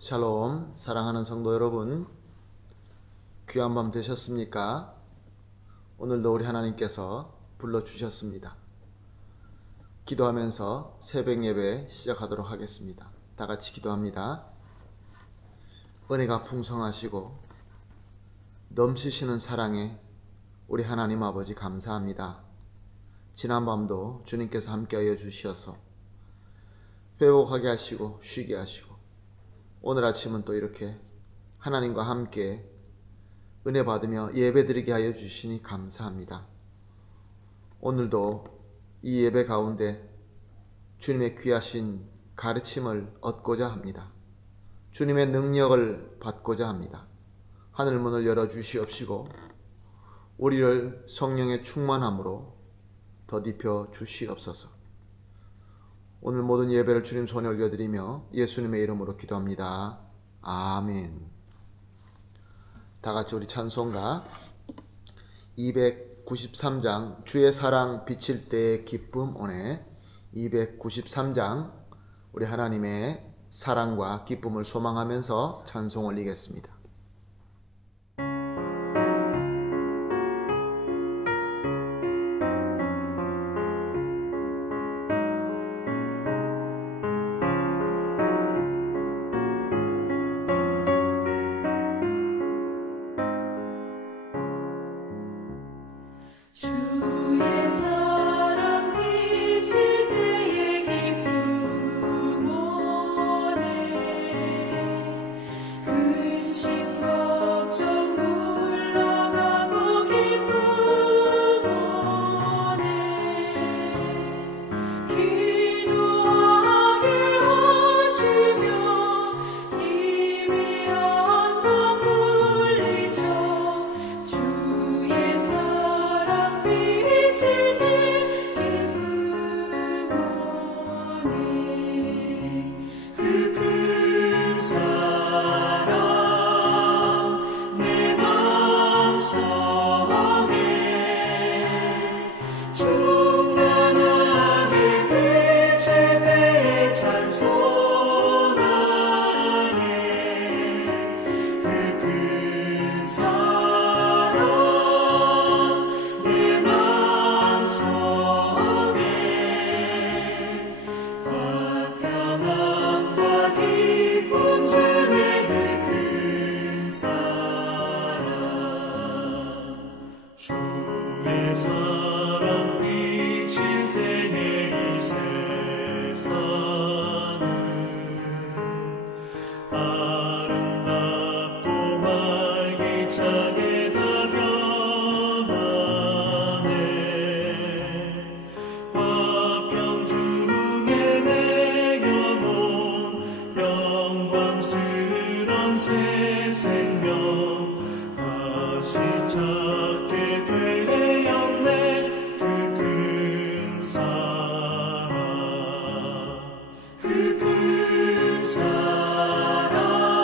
샬롬, 사랑하는 성도 여러분, 귀한 밤 되셨습니까? 오늘도 우리 하나님께서 불러주셨습니다. 기도하면서 새벽 예배 시작하도록 하겠습니다. 다 같이 기도합니다. 은혜가 풍성하시고 넘치시는 사랑에 우리 하나님 아버지 감사합니다. 지난 밤도 주님께서 함께하여 주시어서 회복하게 하시고 쉬게 하시고 오늘 아침은 또 이렇게 하나님과 함께 은혜 받으며 예배드리게 하여 주시니 감사합니다. 오늘도 이 예배 가운데 주님의 귀하신 가르침을 얻고자 합니다. 주님의 능력을 받고자 합니다. 하늘문을 열어주시옵시고 우리를 성령의 충만함으로 덧입혀 주시옵소서. 오늘 모든 예배를 주님 손에 올려드리며 예수님의 이름으로 기도합니다. 아멘. 다 같이 우리 찬송가 293장 주의 사랑 비칠 때의 기쁨 오네 293장 우리 하나님의 사랑과 기쁨을 소망하면서 찬송 올리겠습니다. 그 큰 사랑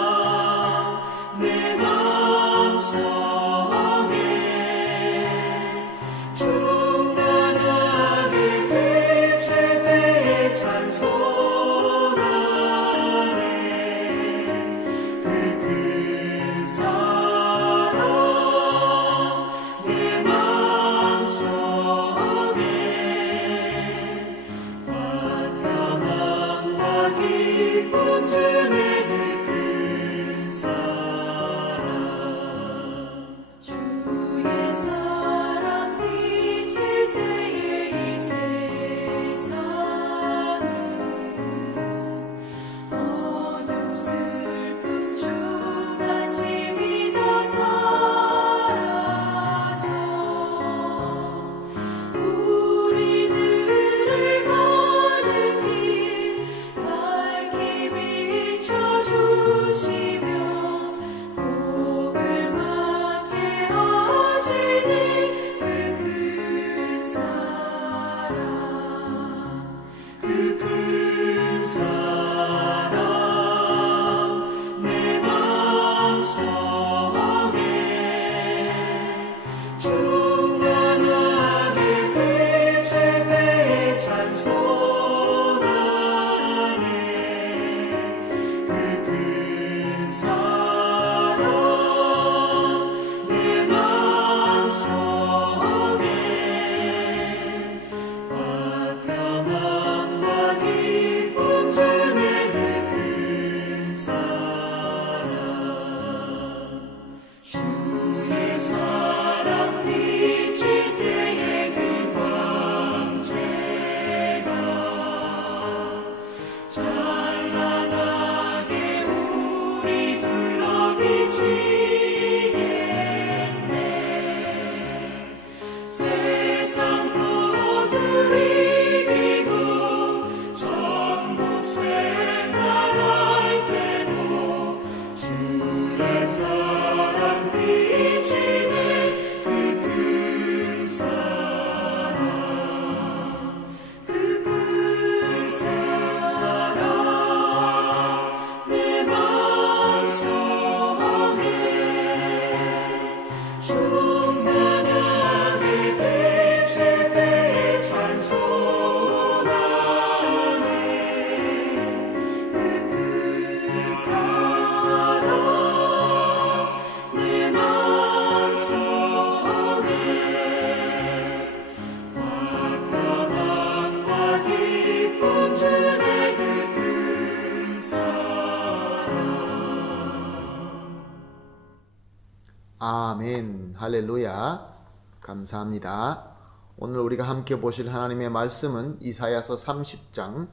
아멘. 할렐루야. 감사합니다. 오늘 우리가 함께 보실 하나님의 말씀은 이사야서 30장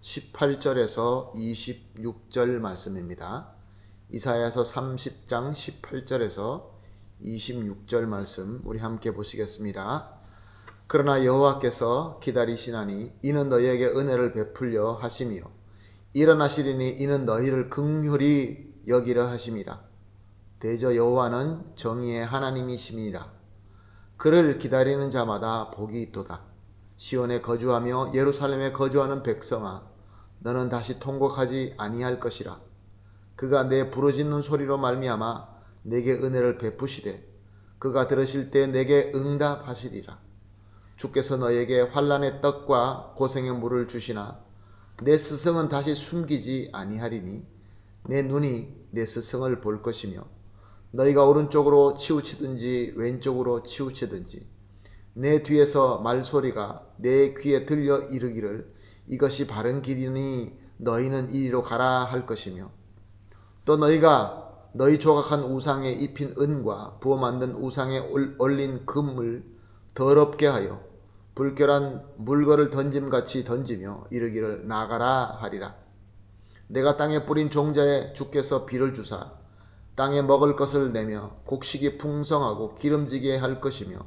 18절에서 26절 말씀입니다. 이사야서 30장 18절에서 26절 말씀 우리 함께 보시겠습니다. 그러나 여호와께서 기다리시나니 이는 너희에게 은혜를 베풀려 하심이요 일어나시리니 이는 너희를 긍휼히 여기려 하심이라. 대저 여호와는 정의의 하나님이심이라. 그를 기다리는 자마다 복이 있도다. 시온에 거주하며 예루살렘에 거주하는 백성아, 너는 다시 통곡하지 아니할 것이라. 그가 내 부르짖는 소리로 말미암아 내게 은혜를 베푸시되 그가 들으실 때 내게 응답하시리라. 주께서 너에게 환난의 떡과 고생의 물을 주시나 내 스승은 다시 숨기지 아니하리니 내 눈이 내 스승을 볼 것이며 너희가 오른쪽으로 치우치든지 왼쪽으로 치우치든지 내 뒤에서 말소리가 내 귀에 들려 이르기를 이것이 바른 길이니 너희는 이리로 가라 할 것이며 또 너희가 너희 조각한 우상에 입힌 은과 부어 만든 우상에 올린 금을 더럽게 하여 불결한 물거를 던짐같이 던지며 이르기를 나가라 하리라. 내가 땅에 뿌린 종자에 주께서 비를 주사 땅에 먹을 것을 내며 곡식이 풍성하고 기름지게 할 것이며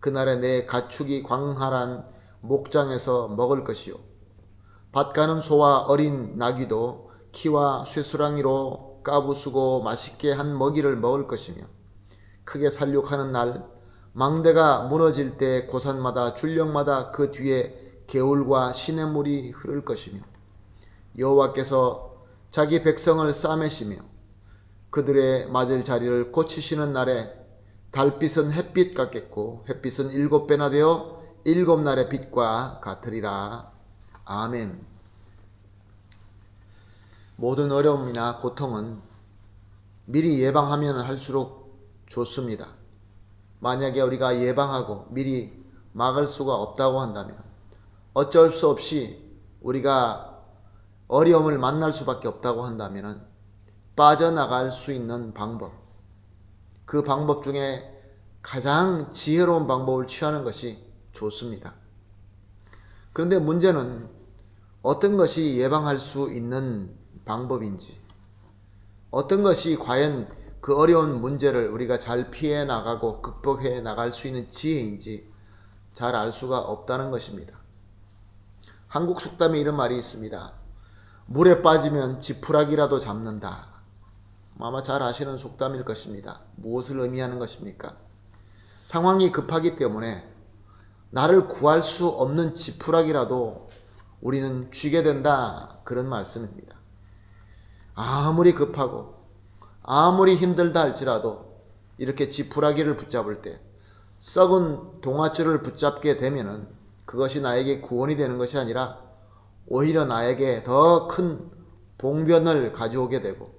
그날에 내 가축이 광활한 목장에서 먹을 것이요 밭 가는 소와 어린 나귀도 키와 쇠수랑이로 까부수고 맛있게 한 먹이를 먹을 것이며 크게 살육하는 날 망대가 무너질 때 고산마다 줄령마다 그 뒤에 개울과 시냇물이 흐를 것이며 여호와께서 자기 백성을 싸매시며 그들의 맞을 자리를 고치시는 날에 달빛은 햇빛 같겠고 햇빛은 7배나 되어 7날의 빛과 같으리라. 아멘. 모든 어려움이나 고통은 미리 예방하면 할수록 좋습니다. 만약에 우리가 예방하고 미리 막을 수가 없다고 한다면 어쩔 수 없이 우리가 어려움을 만날 수밖에 없다고 한다면 빠져나갈 수 있는 방법, 그 방법 중에 가장 지혜로운 방법을 취하는 것이 좋습니다. 그런데 문제는 어떤 것이 예방할 수 있는 방법인지, 어떤 것이 과연 그 어려운 문제를 우리가 잘 피해 나가고 극복해 나갈 수 있는 지혜인지 잘 알 수가 없다는 것입니다. 한국 속담에 이런 말이 있습니다. 물에 빠지면 지푸라기라도 잡는다. 아마 잘 아시는 속담일 것입니다. 무엇을 의미하는 것입니까? 상황이 급하기 때문에 나를 구할 수 없는 지푸라기라도 우리는 쥐게 된다. 그런 말씀입니다. 아무리 급하고 아무리 힘들다 할지라도 이렇게 지푸라기를 붙잡을 때 썩은 동아줄을 붙잡게 되면은 그것이 나에게 구원이 되는 것이 아니라 오히려 나에게 더 큰 봉변을 가져오게 되고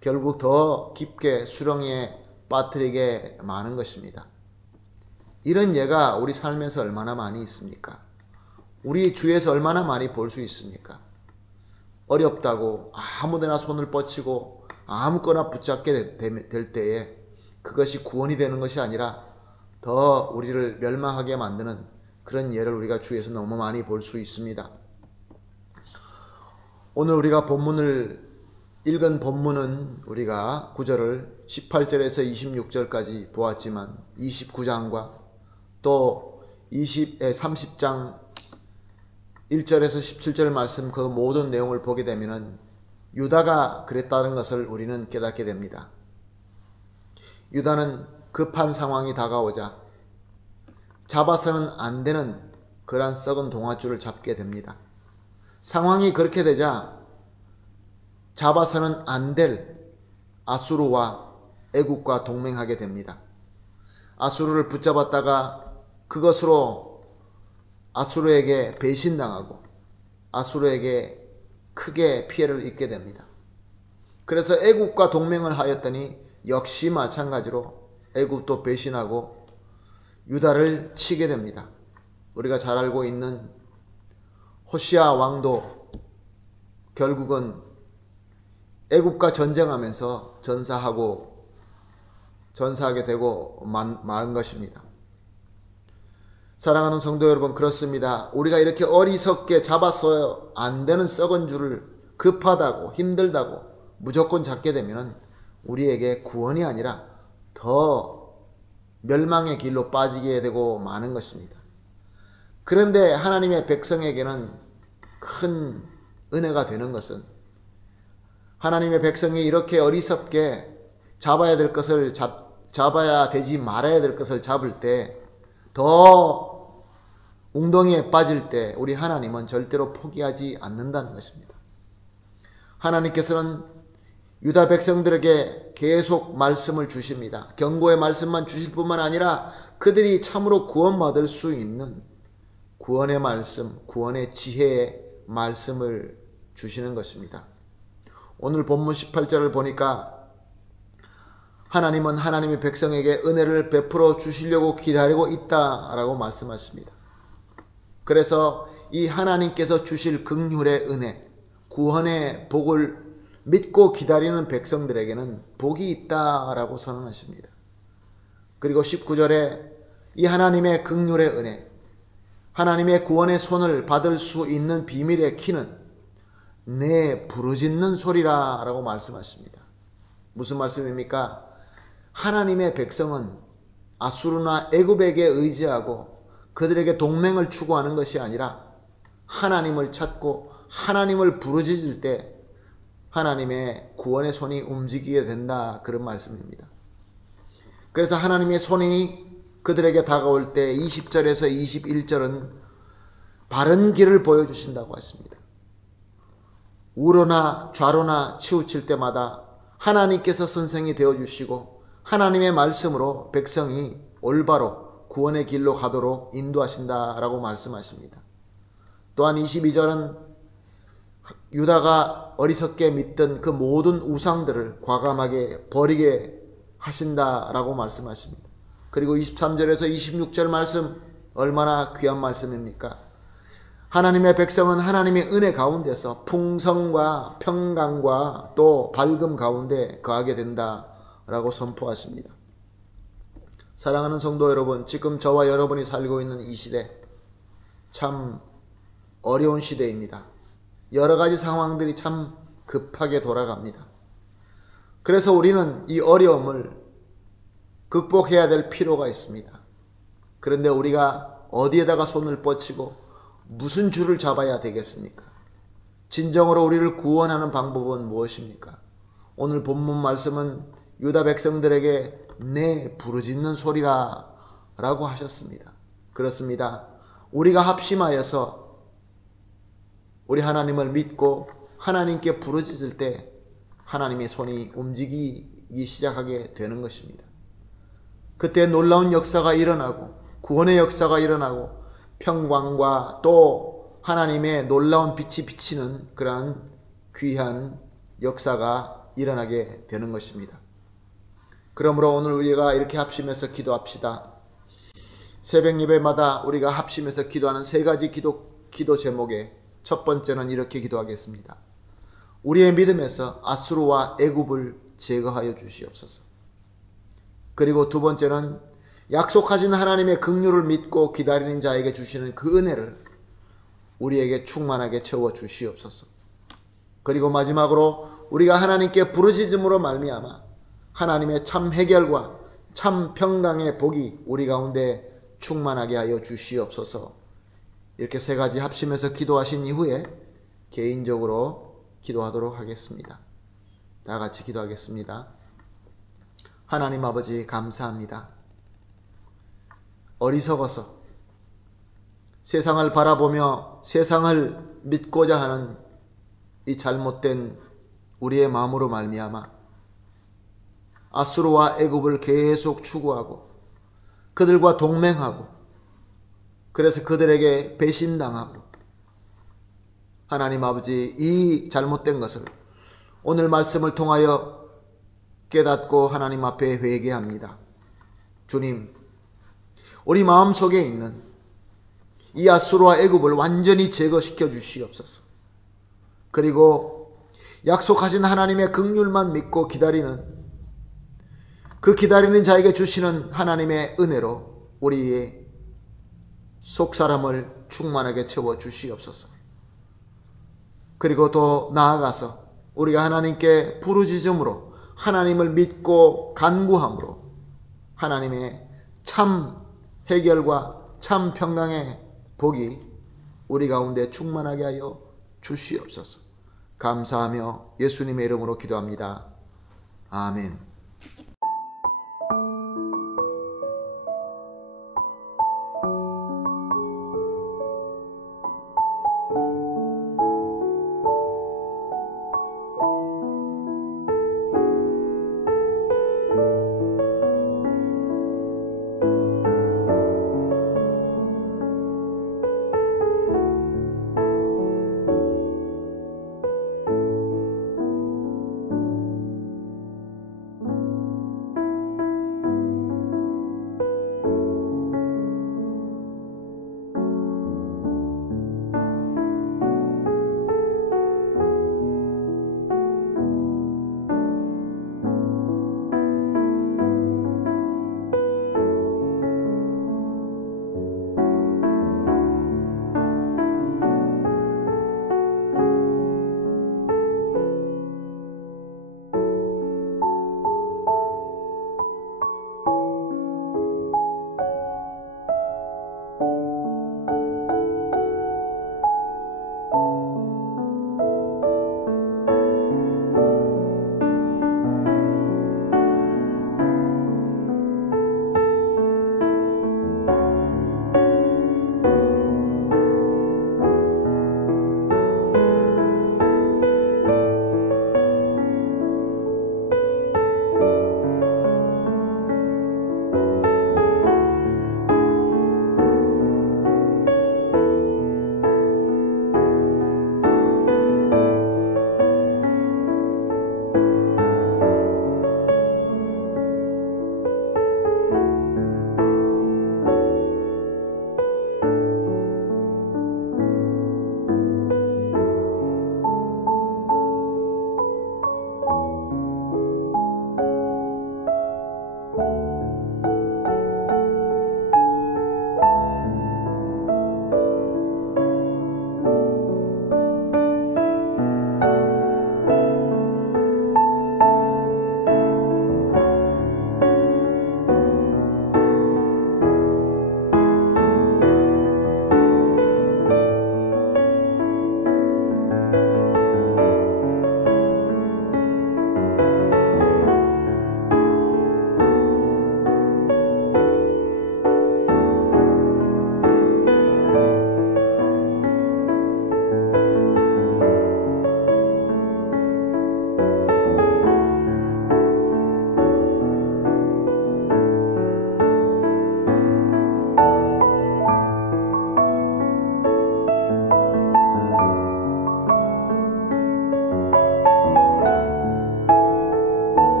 결국 더 깊게 수렁에 빠뜨리게 마는 것입니다. 이런 예가 우리 삶에서 얼마나 많이 있습니까? 우리 주위에서 얼마나 많이 볼 수 있습니까? 어렵다고 아무데나 손을 뻗치고 아무거나 붙잡게 될 때에 그것이 구원이 되는 것이 아니라 더 우리를 멸망하게 만드는 그런 예를 우리가 주위에서 너무 많이 볼 수 있습니다. 오늘 우리가 본문을 읽은 본문은 우리가 9절을 18절에서 26절까지 보았지만 29장과 또 30장 1절에서 17절 말씀 그 모든 내용을 보게 되면 유다가 그랬다는 것을 우리는 깨닫게 됩니다. 유다는 급한 상황이 다가오자 잡아서는 안 되는 그러한 썩은 동아줄을 잡게 됩니다. 상황이 그렇게 되자 잡아서는 안 될 아수르와 애국과 동맹하게 됩니다. 아수르를 붙잡았다가 그것으로 아수르에게 배신당하고 아수르에게 크게 피해를 입게 됩니다. 그래서 애국과 동맹을 하였더니 역시 마찬가지로 애국도 배신하고 유다를 치게 됩니다. 우리가 잘 알고 있는 호시아 왕도 결국은 애국과 전쟁하면서 전사하게 되고 만 것입니다. 사랑하는 성도 여러분, 그렇습니다. 우리가 이렇게 어리석게 잡아서 안 되는 썩은 줄을 급하다고 힘들다고 무조건 잡게 되면 우리에게 구원이 아니라 더 멸망의 길로 빠지게 되고 마는 것입니다. 그런데 하나님의 백성에게는 큰 은혜가 되는 것은 하나님의 백성이 이렇게 어리석게 잡아야 될 것을 잡아야 되지 말아야 될 것을 잡을 때 더 웅덩이에 빠질 때 우리 하나님은 절대로 포기하지 않는다는 것입니다. 하나님께서는 유다 백성들에게 계속 말씀을 주십니다. 경고의 말씀만 주실 뿐만 아니라 그들이 참으로 구원받을 수 있는 구원의 말씀, 구원의 지혜의 말씀을 주시는 것입니다. 오늘 본문 18절을 보니까 하나님은 하나님의 백성에게 은혜를 베풀어 주시려고 기다리고 있다라고 말씀하십니다. 그래서 이 하나님께서 주실 긍휼의 은혜, 구원의 복을 믿고 기다리는 백성들에게는 복이 있다라고 선언하십니다. 그리고 19절에 이 하나님의 긍휼의 은혜, 하나님의 구원의 손을 받을 수 있는 비밀의 키는 내 부르짖는 소리라 라고 말씀하십니다. 무슨 말씀입니까? 하나님의 백성은 아수르나 애굽에게 의지하고 그들에게 동맹을 추구하는 것이 아니라 하나님을 찾고 하나님을 부르짖을 때 하나님의 구원의 손이 움직이게 된다, 그런 말씀입니다. 그래서 하나님의 손이 그들에게 다가올 때 20절에서 21절은 바른 길을 보여주신다고 하십니다. 우로나 좌로나 치우칠 때마다 하나님께서 선생이 되어주시고 하나님의 말씀으로 백성이 올바로 구원의 길로 가도록 인도하신다라고 말씀하십니다. 또한 22절은 유다가 어리석게 믿던 그 모든 우상들을 과감하게 버리게 하신다라고 말씀하십니다. 그리고 23절에서 26절 말씀, 얼마나 귀한 말씀입니까? 하나님의 백성은 하나님의 은혜 가운데서 풍성과 평강과 또 밝음 가운데 거하게 된다라고 선포하십니다. 사랑하는 성도 여러분, 지금 저와 여러분이 살고 있는 이 시대 참 어려운 시대입니다. 여러 가지 상황들이 참 급하게 돌아갑니다. 그래서 우리는 이 어려움을 극복해야 될 필요가 있습니다. 그런데 우리가 어디에다가 손을 뻗치고 무슨 줄을 잡아야 되겠습니까? 진정으로 우리를 구원하는 방법은 무엇입니까? 오늘 본문 말씀은 유다 백성들에게 내 부르짖는 소리라 라고 하셨습니다. 그렇습니다. 우리가 합심하여서 우리 하나님을 믿고 하나님께 부르짖을 때 하나님의 손이 움직이기 시작하게 되는 것입니다. 그때 놀라운 역사가 일어나고 구원의 역사가 일어나고 평강과 또 하나님의 놀라운 빛이 비치는 그러한 귀한 역사가 일어나게 되는 것입니다. 그러므로 오늘 우리가 이렇게 합심해서 기도합시다. 새벽 예배마다 우리가 합심해서 기도하는 세 가지 기도 제목에 첫 번째는 이렇게 기도하겠습니다. 우리의 믿음에서 아수르와 애굽을 제거하여 주시옵소서. 그리고 두 번째는 약속하신 하나님의 긍휼을 믿고 기다리는 자에게 주시는 그 은혜를 우리에게 충만하게 채워 주시옵소서. 그리고 마지막으로 우리가 하나님께 부르짖음으로 말미암아 하나님의 참 해결과 참 평강의 복이 우리 가운데 충만하게 하여 주시옵소서. 이렇게 세 가지 합심해서 기도하신 이후에 개인적으로 기도하도록 하겠습니다. 다 같이 기도하겠습니다. 하나님 아버지 감사합니다. 어리석어서 세상을 바라보며 세상을 믿고자 하는 이 잘못된 우리의 마음으로 말미암아 아수르와 애굽을 계속 추구하고 그들과 동맹하고 그래서 그들에게 배신당하고 하나님 아버지 이 잘못된 것을 오늘 말씀을 통하여 깨닫고 하나님 앞에 회개합니다. 주님, 우리 마음속에 있는 이 아수르와 애굽을 완전히 제거시켜 주시옵소서. 그리고 약속하신 하나님의 긍휼만 믿고 기다리는 그 기다리는 자에게 주시는 하나님의 은혜로 우리의 속사람을 충만하게 채워 주시옵소서. 그리고 더 나아가서 우리가 하나님께 부르짖음으로 하나님을 믿고 간구함으로 하나님의 참 해결과 참 평강의 복이 우리 가운데 충만하게 하여 주시옵소서. 감사하며 예수님의 이름으로 기도합니다. 아멘.